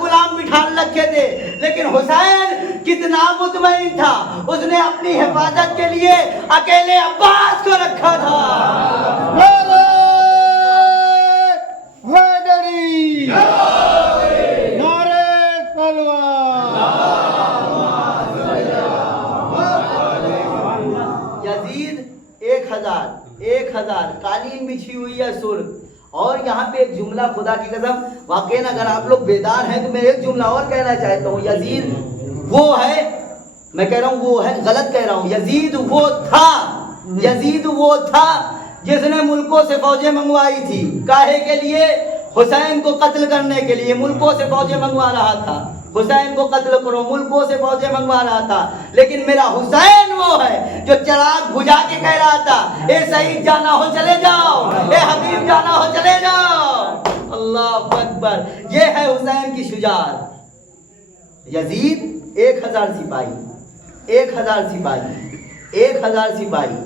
غلام بٹھان رکھے تھے. لیکن حسین کتنا مطمئن تھا، اس نے اپنی حفاظت کے لیے اکیلے عباس کو رکھا تھا. یزید 1000 قالین بچھی ہوئی ہے سرخ. اور یہاں پہ ایک جملہ خدا کی قسم واقعی اگر آپ لوگ بیدار ہیں تو میں ایک جملہ اور کہنا چاہتا ہوں. یزید وہ ہے، میں کہہ رہا ہوں وہ ہے، غلط کہہ رہا ہوں. یزید وہ تھا، یزید وہ تھا جس نے ملکوں سے فوجیں منگوائی تھی. کاہے کے لیے؟ حسین کو قتل کرنے کے لیے. ملکوں سے فوجیں منگوا رہا تھا، حسین کو قتل کرو، ملکوں سے فوجیں منگوا رہا تھا. لیکن میرا حسین وہ ہے جو چراغ بجھا کے کہہ رہا تھا اے سعید جانا ہو چلے جاؤ، اے حبیب جانا ہو چلے جاؤ. اللہ اکبر، یہ ہے حسین کی شجاعت. یزید 1000 سپاہی، 1000 سپاہی، 1000 سپاہی.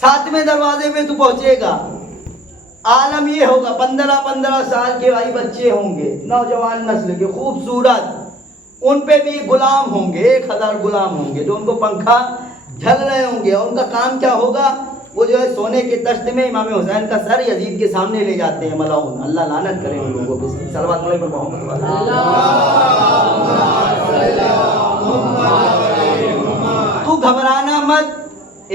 7ویں دروازے پہ تو پہنچے گا، عالم یہ ہوگا 15 سال کے بھائی بچے ہوں گے، نوجوان نسل کے خوبصورت، ان پہ بھی غلام ہوں گے، 1000 غلام ہوں گے جو ان کو پنکھا جھل رہے ہوں گے، اور ان کا کام کیا ہوگا؟ وہ جو ہے سونے کے تشت میں امام حسین کا سر یزید کے سامنے لے جاتے ہیں ملعون، اللہ لعنت کرے ان لوگوں کو۔ صلوات علیہ محمد تو گھبرانا مت،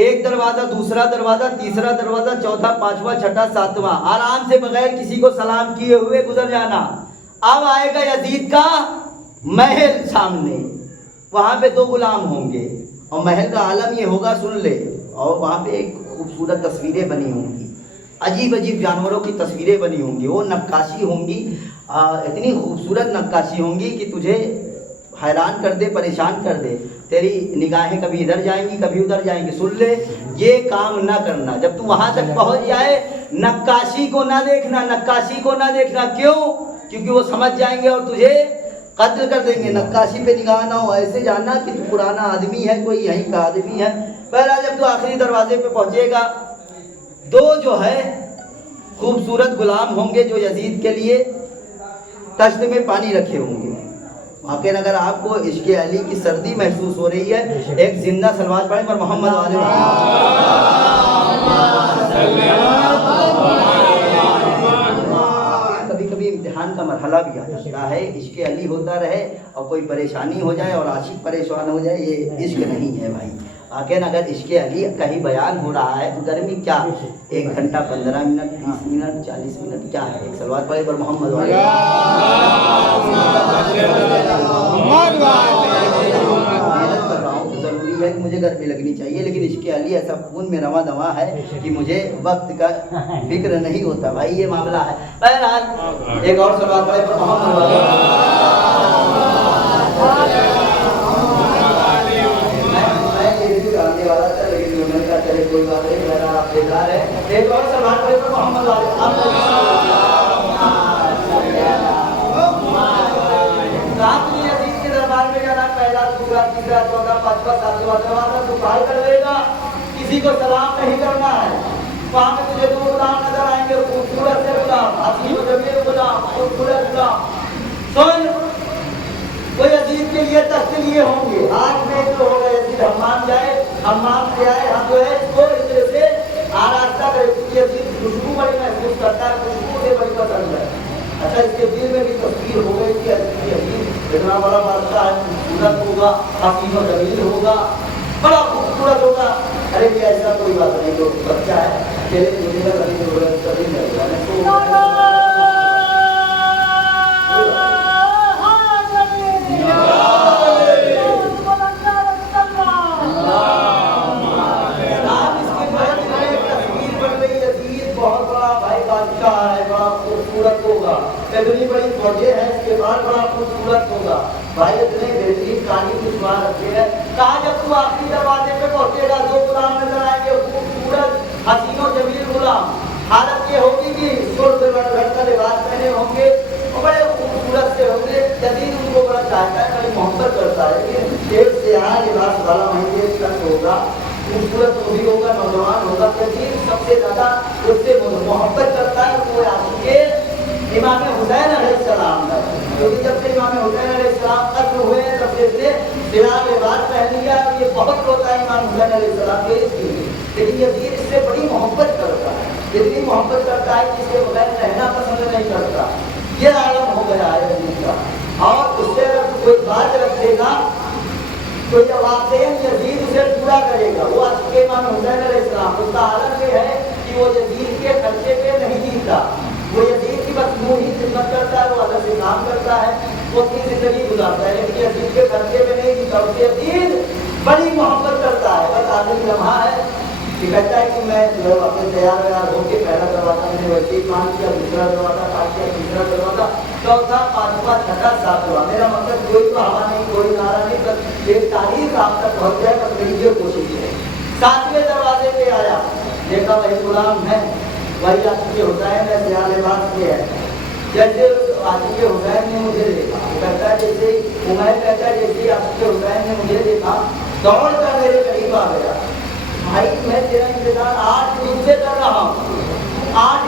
ایک دروازہ، دوسرا دروازہ، تیسرا دروازہ، چوتھا، پانچواں، چھٹا، ساتواں، آرام سے بغیر کسی کو سلام کیے ہوئے گزر جانا۔ اب آئے گا یزید کا محل سامنے، وہاں پہ 2 غلام ہوں گے، اور محل کا عالم یہ ہوگا، سن لے، اور وہاں پہ ایک خوبصورت تصویریں بنی ہوں گی، عجیب عجیب جانوروں کی تصویریں بنی ہوں گی، وہ نقاشی ہوں گی، اتنی خوبصورت نقاشی ہوں گی کہ تجھے حیران کر دے، پریشان کر دے، تیری نگاہیں کبھی ادھر جائیں گی کبھی ادھر جائیں گی۔ سن لے، یہ کام نہ کرنا، جب تو وہاں تک پہنچ جائے نقاشی کو نہ دیکھنا، نقاشی کو نہ دیکھنا، کیوں؟ کیونکہ وہ سمجھ جائیں گے اور تجھے قتل کر دیں گے۔ نقاشی پہ نگاہ نہ ہو، ایسے جاننا کہ تو پرانا آدمی ہے، کوئی یہیں کا آدمی ہے۔ پہلا جب تو آخری دروازے پہ پہنچے گا، 2 جو ہے خوبصورت غلام ہوں گے جو یزید کے لیے تشت میں پانی رکھے ہوں گے۔ واقعی اگر آپ کو عشق علی کی سردی محسوس ہو رہی ہے، ایک زندہ صلوات پڑھیں پر محمد والے کبھی کبھی امتحان کا مرحلہ بھی آ جاتا ہے، عشق علی ہوتا رہے اور کوئی پریشانی ہو جائے اور عاشق پریشان ہو جائے، یہ عشق نہیں ہے بھائی۔ واقعی اگر عشق علی کا ہی بیان ہو رہا ہے تو گرمی کیا، 1 گھنٹہ 15 منٹ 30 منٹ 40 منٹ کیا ہے؟ ایک صلوات پڑھیں پر محمد والے محنت کر رہا ہوں تو ضروری ہے کہ مجھے گرمی لگنی چاہیے، لیکن عشق علی ایسا خون میں رواں دواں ہے کہ مجھے وقت کا فکر نہیں ہوتا بھائی، یہ معاملہ ہے۔ بہرحال ایک اور صلوات پڑھیں پر محمد والا تھا، لیکن میں نے کہا چلے کوئی بات نہیں، میرا آپ بیدار ہے۔ ایک اور صلوات پڑھیں پر محمد یزید کے دربار میں جانا، پہلا، دوسرا، تیسرا، چوتھا، پانچواں، ساتواں دروازہ تو پار کر لے گا، کسی کو سلام نہیں کرنا ہے۔ وہاں پہ تجھے 2 غلام نظر آئیں گے، خوبصورت سے غلام، حسین و جمیل غلام، خوبصورت غلام۔ سن، وہ یزید کے لیے تخت لیے ہوں گے، آج میں جو ہوگا یزید حمام جائے، حمام سے آئے، ہم جو ہے اس کو اس طرح سے آراستہ کرے، کیونکہ یزید خوشبو بڑی محسوس کرتا ہے، خوشبو سے بڑی پسند ہے۔ اچھا، اس کے دل میں بھی تصویر ہو گئی کہ یزید اتنا بڑا بادشاہ ہے، خوبصورت ہوگا، حسین و جمیل ہوگا، بڑا خوبصورت ہوگا۔ ارے بھی ایسا کوئی بات نہیں، جو بچہ ہے چلے مجھے گا کبھی ضرورت کبھی نہیں جانے خوبصورت ہوگا، اتنی بڑی فوجیں ہیں، اس کے بعد بڑا خوبصورت ہوگا بھائی، اتنے بہترین کہانی کچھ رکھے ہیں۔ کہا جب تو آخری دروازے پہ پہنچے گا، 2 غلام نظر آئیں گے، خوبصورت حسین و جمیل غلام، حالت یہ ہوگی کہ سرخ رنگ کا لباس پہنے ہوں گے اور بڑے خوبصورت سے ہوں گے۔ یزید ان کو بڑا چاہتا ہے، بڑی محبت کرتا ہے، کہ ایک سیاہ لباس والا مہنگے شخص ہوگا، خوبصورت وہ بھی ہوگا، نوجوان ہوگا، یزید سب سے زیادہ اس سے محبت کرتا ہے، وہ عاشق امام حسین علیہ السلام ہے، کیونکہ جب سے امام حسین علیہ السلام قتل ہوئے ہیں تب سے اس نے سیاہ لباس پہن لیا، اور یہ بہت روتا ہے امام حسین علیہ السلام کے اس لیے، لیکن یزید اس سے بڑی محبت کرتا ہے، اتنی محبت کرتا ہے کہ اس کے بغیر رہنا پسند نہیں کرتا۔ یہ عالم ہو گیا ہے یزید کا، اور اس سے اگر کوئی بات رکھے گا تو یہ واقعی یزید اسے پورا کرے گا۔ وہ عاشق امام حسین علیہ السلام، اس کا عالم یہ ہے کہ وہ یزید کے خرچے پہ نہیں جیتا، وہ یزید کی مصنوعی خدمت کرتا ہے، وہ اللہ سے کام کرتا ہے، وہ اپنی زندگی گزارتا ہے، لیکن یزید کے خرچے پہ نہیں جیتا، اس یزید بڑی محبت کرتا ہے۔ بس آخری لمحہ ہے کہ کہتا ہے کہ میں اپنے تیار ہو کے پہلا دروازہ میں نے ویسے ہی کام کیا، دوسرا دروازہ کاٹ کیا، تیسرا دروازہ، چوتھا، پانچواں، چھٹا، ساتواں، میرا مقصد کوئی تو ہوا نہیں، کوئی نعرہ نہیں، بس ایک تاریخ آپ تک پہنچ جائے، بس میری یہ کوشش ہے۔ 7ویں دروازے پہ آیا، دیکھا وہی غلام ہے، وہی عاشق حسین ہے، سیاہ لباس کے ہے، جیسے عاشق حسین نے مجھے دیکھا، کہتا ہے جیسے عمیر کہتا ہے جیسے عاشق حسین نے مجھے دیکھا دوڑ کر میرے قریب آ گیا، بھائی میں تیرا انتظار 8 دن سے کر رہا ہوں، 8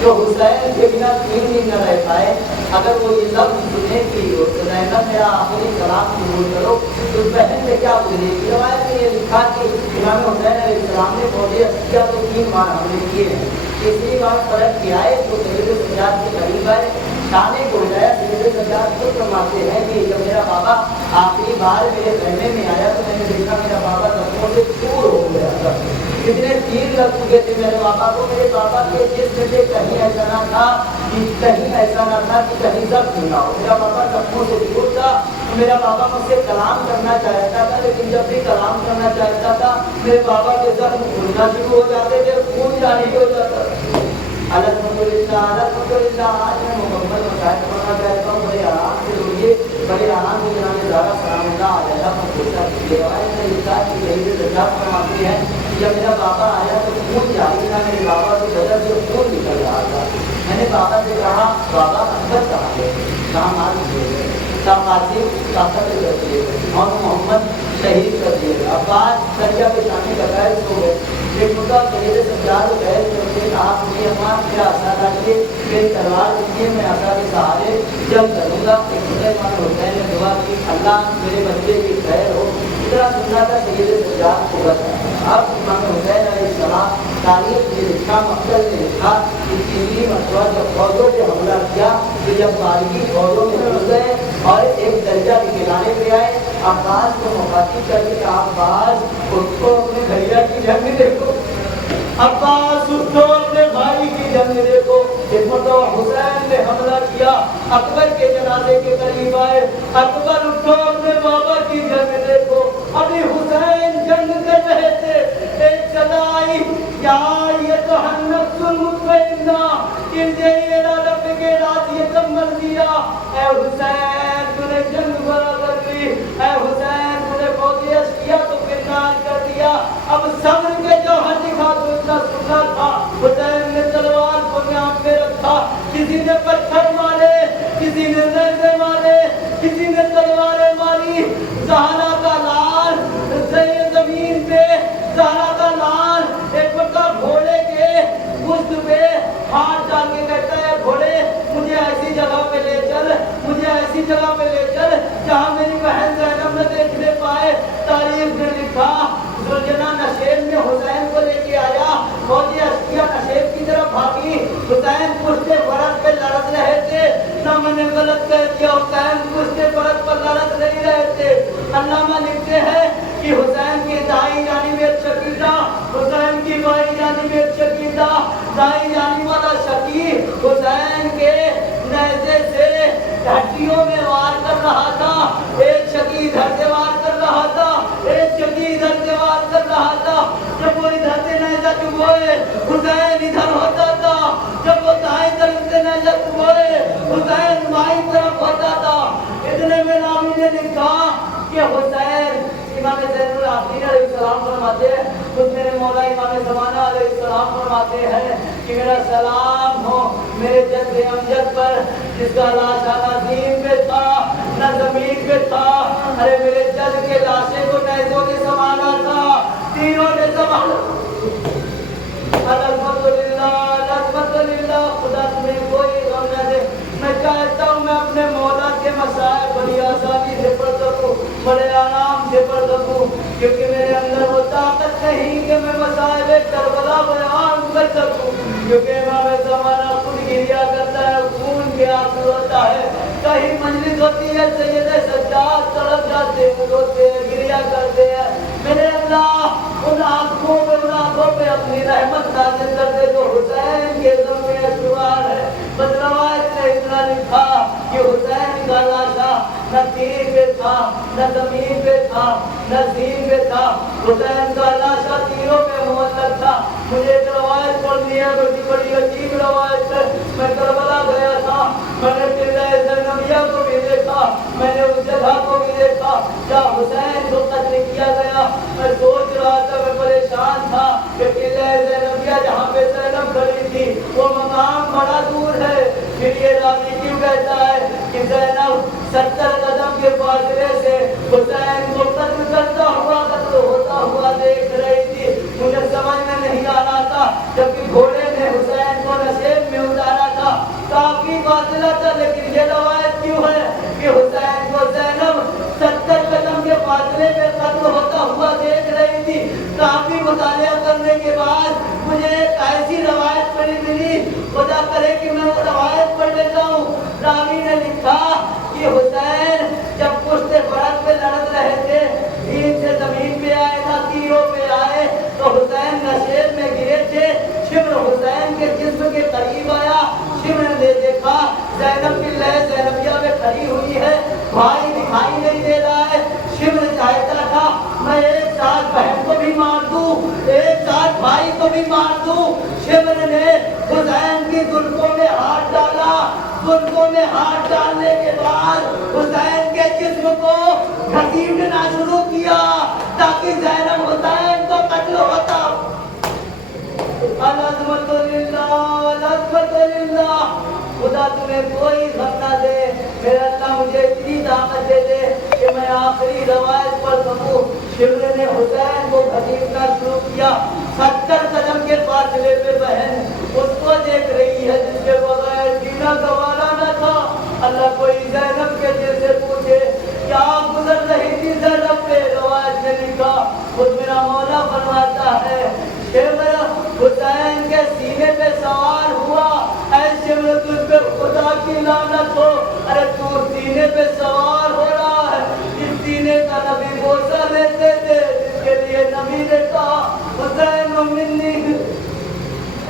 جو حسین کے بنا 3 دن نہ رہ پائے، اگر وہ یہ لفظ سنے کہ زینب میرا آخری سلام قبول کرو تو بہن سے کیا بولے گی؟ روایت میں یہ لکھا کہ امام حسین علیہ السلام نے فوج عسکریہ تو 3 بار حملے کیے ہیں، تیسری بار فرق کیا ہے تو سید سجاد کے قریب آئے، شانے کو ہلایا، سید سجاد خود فرماتے ہیں کہ جب میرا بابا آخری بار میرے خیمے میں آیا تو میں نے دیکھا میرا بابا زخموں سے چور ہو گیا تھا، اتنے تیر لگ چکے تھے میرے بابا کو، میرے بابا کے جسم سے کہیں ایسا نہ تھا کہ کہیں زخم نہ ہو، میرا بابا زخموں سے دور تھا، میرا بابا مجھ سے کلام کرنا چاہتا تھا، لیکن جب بھی کلام کرنا چاہتا تھا میرے بابا کے زخم کھلنا شروع ہو جاتے تھے، خون جاری ہو جاتا تھا۔ الحمدللہ الحمدللہ، آج میں مکمل مسائل پڑھنا چاہتا ہوں، بڑے آرام سے روئیے، بڑے آرام سے جناب زہرا سلام اللہ علیہا کو پوچھا کیجیے۔ روایت میں لکھا کہ سید سجاد فرماتی ہے کہ جب میرا بابا آیا تو خون جاری تھا، میرے بابا کے بدن سے خون نکل رہا تھا، میں نے بابا سے کہا بابا اکبر کہاں گئے؟ کہاں مار دیے گئے، قاسم کا قتل کر دیے گئے اور محمد شہید کر دیے گئے، عباس دریا پہ شامل بغیر سو گئے۔ ایک مدعا سید سجاد غیر کرتے آپ نے امان میرا عصا لاٹھیے، میری تلوار دیجیے، میں عصا کے سہارے جنگ کروں گا۔ ایک مدعا امام حسین نے دعا کی اللہ میرے بچے کی خیر ہو، اتنا سننا تھا سید سجاد کو بتا۔ اب امام حسین علیہ السلام تاریخ میں لکھا، مقتل نے لکھا کہ تیسری مرتبہ جب فوجوں پہ حملہ کیا تو جب بارگی فوجوں میں گھس گئے اور ایک دریا کے کنارے پہ آئے، عباس کو مخاطب کر کے عباس خود کو اپنے بھیا کی جنگ دیکھو، عباس اٹھو اپنے بھائی کی جنگ دیکھو۔ ایک مرتبہ حسین نے حملہ کیا، اکبر کے جنازے کے قریب آئے، اکبر اٹھو اپنے بابا کی جنگ دیکھو۔ ابھی حسین جنگ کر رہے تھے، ایک صدا آئی یا ایتھا النفس المطمئنہ ارجعی الی ربک راضیۃ مرضیہ، اے حسین تو نے جنگ برا کر دی، اے حسین تو نے فوج عسکریہ تو فرمان کر دیا، اب صبر کے جوہر دکھا تو اتنا سننا تھا۔ حسین نے تلوار کو نیام میں رکھا، کسی نے پتھر مارے، کسی نے نیزے مارے، کسی نے تلواریں ماری، زہرا کا لال زمین پہ، زہرا کا لال ایک بڑا گھوڑے کے گوشت پہ ہاتھ ڈال کے کہتا ہے گھوڑے مجھے ایسی جگہ پہ لے چل، مجھے ایسی جگہ پہ لے چل جہاں میری بہن زینب نہ دیکھنے پائے۔ تاریخ نے لکھا زلجنا نشیب میں حسین کو لے کے آیا، فوجی عسکریہ نشیب کی طرف بھاگی، حسین پشتے فرس پہ لڑک رہے تھے، نہ میں نے غلط کہہ دیا، حسین پشتے فرس پر لڑک نہیں رہے تھے۔ علامہ لکھتے ہیں کہ حسین کی دائیں جانب ایک شکی تھا، حسین کی بائیں جانب ایک شکی تھا، دائیں جانب والا شکی حسین کے نیزے سے ہڈیوں میں وار کر رہا تھا، ایک شکی ادھر سے وار کر رہا تھا، ایک شکی ادھر سے وار کر رہا تھا۔ جب وہ ادھر سے نیزہ چبھوئے حسین ادھر ہوتا تھا، جب وہ دائیں طرف سے نیزہ چبھوئے حسین بائیں طرف ہوتا تھا۔ اتنے میں راوی نے لکھا کہ حسین امام زین العابدین علیہ السلام فرماتے ہیں، خود میرے مولا امام زمانہ علیہ السلام فرماتے ہیں کہ میرا سلام ہو میرے جد امجد پر جس کا لاشا نہ زمین پہ تھا نہ زمین پہ تھا، ارے میرے جد کے لاشے کو نیزوں نے سنبھالا تھا، تینوں نے سنبھالا۔ الحمدللہ الحمدللہ، خدا تمہیں کوئی غم نہ دے۔ میں چاہتا ہوں میں اپنے مولا کے مسائل بڑی آسانی سے پڑھ سکوں، بڑے آرام سے پڑھ سکوں، کیونکہ میرے اندر وہ طاقت نہیں کہ میں مسائل کربلا بیان کر سکوں، کیونکہ امام زمانہ خود گریا کرتا ہے، خون کے آنسو ہوتا ہے، کہیں مجلس ہوتی ہے سید سجاد تڑپ جاتے ہیں، روتے ہیں، گریا کرتے ہیں۔ میرے اللہ ان آنکھوں پہ اپنی رحمت نازل کر دے جو حسین کے دم میں اسوار ہے۔ بس روایت نے اتنا لکھا کہ حسین کا لاشا نہ تیر پہ تھا نہ زمین پہ تھا نہ زین پہ تھا، حسین کا لاشا تیروں پہ معلق تھا۔ مجھے ایک روایت پڑھنی ہے، بڑی عجیب روایت ہے۔ میں کربلا گیا تھا، میں نے قلعہ زینبیہ کو بھی دیکھا، میں نے اس جگہ کو بھی دیکھا جہاں حسین کو قتل کیا گیا۔ میں سوچ رہا تھا، میں پریشان تھا کہ قلعہ زینبیہ جہاں پہ زینب کھڑی تھی وہ مقام بڑا دور ہے، پھر یہ راوی کیوں کہتا ہے کہ زینب 70 قدم کے فاصلے سے حسین کو قتل کرتا ہوا قتل ہوتا ہوا دیکھ رہی تھی۔ کرے کہ میں وہ روایت پڑھ لیتا ہوں. راوی نے لکھا کہ حسین جب پشت فرق پہ لڑ رہے تھے, دین سے زمین پہ آئے نہ تیروں پہ آئے, تو حسین نشیب میں گرے تھے. شمر حسین کے جسم کے قریب آیا. شمر نے دیکھا زینب بلّہ زینبیہ میں کھڑی ہوئی ہے, بھائی دکھائی نہیں دے رہا ہے. شمر چاہتا تھا میں ایک ساتھ بہن کو بھی مار دوں, ایک ساتھ بھائی کو بھی مار دوں. شمر نے حسین کی زلفوں میں ہاتھ ڈالا. زلفوں میں ہاتھ ڈالنے کے بعد حسین کے جسم کو گھسیٹنا شروع کیا تاکہ زینب حسین کو قتل ہوتا. العظمت للہ, العظمت للہ. خدا تمہیں کوئی غم نہ دے, میرا اللہ مجھے اتنی طاقت دے دے کہ میں آخری روایت پڑھ سکوں. شمر نے حسین کو گھسیٹنا شروع کیا. 70 قدم کے فاصلے پہ بہن اس کو دیکھ رہی ہے جس کے بغیر جینا گوارا نہ تھا. اللہ کوئی زینب کے دل سے پوچھے کیا گزر رہی تھی زینب پہ. روایت نے لکھا خود میرا مولا فرماتا ہے شمر حسین کے سینے پہ سوار ہوا. اے شمر تجھ پہ خدا کی لعنت ہو, ارے تو سینے پہ سوار ہو رہا ہے جس سینے کا نبی بوسہ لیتے تھے, جس کے لیے نبی نے کہا حسین منی.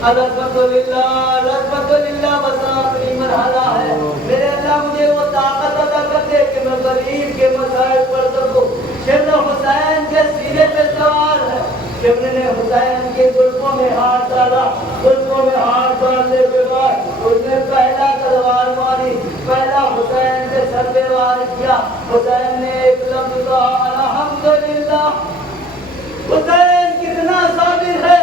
الحمد للہ, الحمد للہ. بس آخری مرحلہ ہے. میرے اللہ مجھے وہ طاقت عطا کر دے کہ میں غریب کے مسائل پڑھ سکوں. شمر حسین کے سینے پہ سوار ہے. شمر نے حسین کے زلفوں میں ہاتھ ڈالا. زلفوں میں ہاتھ ڈالنے کے بعد اس نے پہلا تلوار ماری, پہلا حسین کے سر پہ وار کیا. حسین نے ایک لفظ کہا الحمدللہ. حسین کتنا صابر ہے.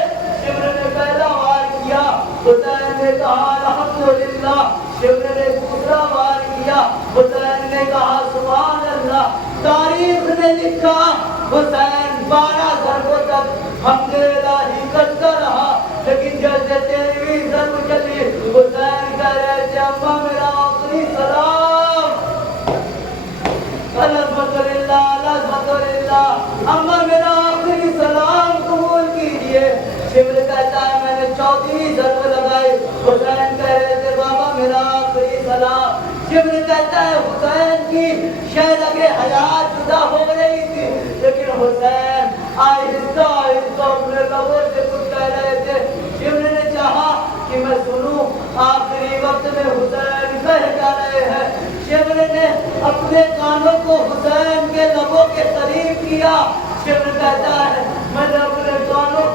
شمر نے پہلا وار کیا, حسین نے کہا الحمدللہ. شمر نے دوسرا وار کیا, حسین نے کہا سبحان اللہ. تاریخ نے لکھا حسین 12 ضربوں تک حمد الہی کرتا رہا, لیکن جیسے 13ویں ضرب چلی حسین کہہ رہے تھے اماں میرا آخری سلام. الحمد للہ, الحمد للہ. اماں میرا آخری سلام قبول کیجیے. شمر کہتا ہے میں نے 14ویں ضرب لگائی. حسین کہہ رہے تھے بابا میرا آخری سلام. شمر کہتا ہے حسین کی شہلگ حیات جدا ہو رہی تھی, لیکن حسین آہستہ آہستہ اپنے لبوں سے کچھ کہہ رہے تھے. شمر نے چاہا کہ میں سنوں آخری وقت میں حسین کہہ کیا رہے ہیں. شمر نے اپنے کانوں کو حسین کے لبوں کے قریب کیا. شمر کہتا ہے میں نے اپنے کانوں